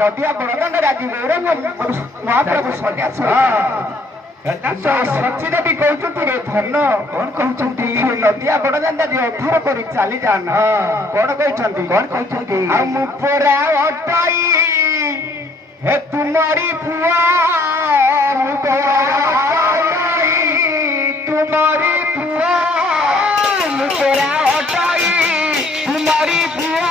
नदिया बड़दान राजी गौरव महाप्रभु सन्यास सचिन भी कहते रे धन कौन कहते नदिया बड़दान अधार कर चली जान कौन कहते कौन कहते मुरा अटाई हे तुम्हारी पुआ तुम्हारी पुआ मुरा अटाई तुम्हारी पुआ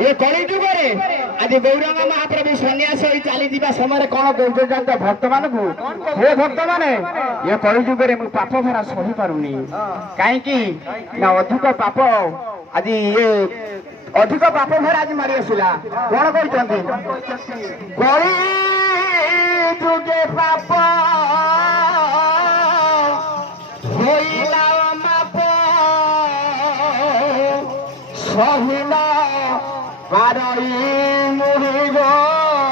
ये कली जुगे आज गौरंग महाप्रभु सन्यास चली जा समय कौन कहते भक्त मान हे भक्त मैंने ये कली जुगे मुझे पाप भरा सही पारुनी कहीं अधिक पाप आज ये अधिक पाप भरा आज मारी आसला कौन कहते कली जुगे पाप सहिला पारई